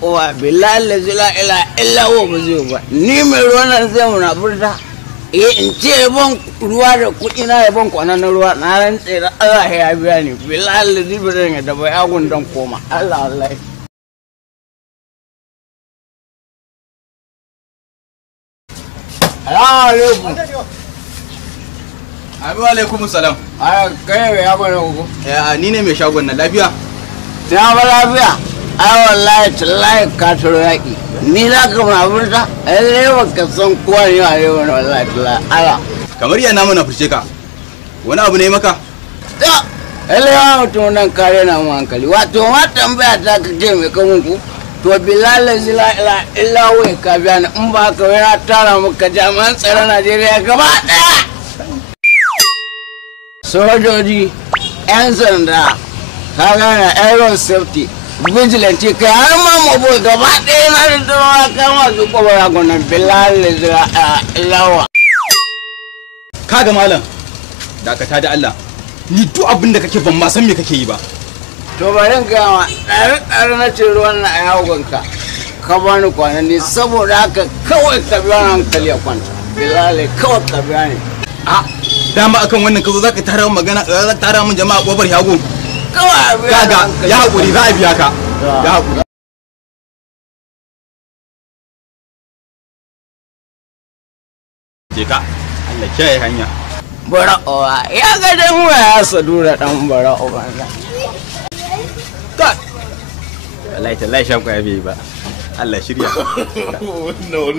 wa billahi la ilaha illa huwa ba zai ba ni mai ruwan nan zai muna burta in ce ban ruwa da kuɗi na ya ban kwana na ruwa na rantse da Allah ya biya ni billahi la ilaha da bai agun dan koma Allah wallahi alaikum Abu alaikum salam. Kai mai shagon nan ko? Ni ne mai shagon nan lafiya? Na ba lafiya. Ai wallahi tallahi ka turo yaki. Ni za ka ma burta? Ai ba ka san kowa ne a yau ne wallahi tallahi. Ala. Kamar yana mana fushe ka. Wani abu ne maka? Da. Ai mutum nan kare na mu hankali. Wato ma tambaya ta ka ce mai kamun ku. To billahi la ilaha illa huwa ka biya ni in ba ka wai na tara maka jami'an tsaron Najeriya gaba daya. Sojoji, 'yan sanda, ka gane aero safety, vigilante, kai har ma mabul gaba ɗaya na da tarawa kama su kwabara gunan bilal lawa. Kaga malam, dakata da Allah, ni duk abin da kake ban ma san me kake yi ba. To bari gama, ɗari na ce ruwan na a yagonka, ka bani kwanani saboda haka kawai ka biya hankali a kwanta. Bilal kawai ka biya ne. Dama akan wannan kazo zaka tara mun magana zaka tara mun jama'a kofar yago kawai kaga ya hakuri za a biya ka ya hakuri je ka Allah kiyaye hanya bara'owa ya ga dan waya sadura dan bara'owa ka wallahi tallahi shan ku ya bai ba Allah shirya no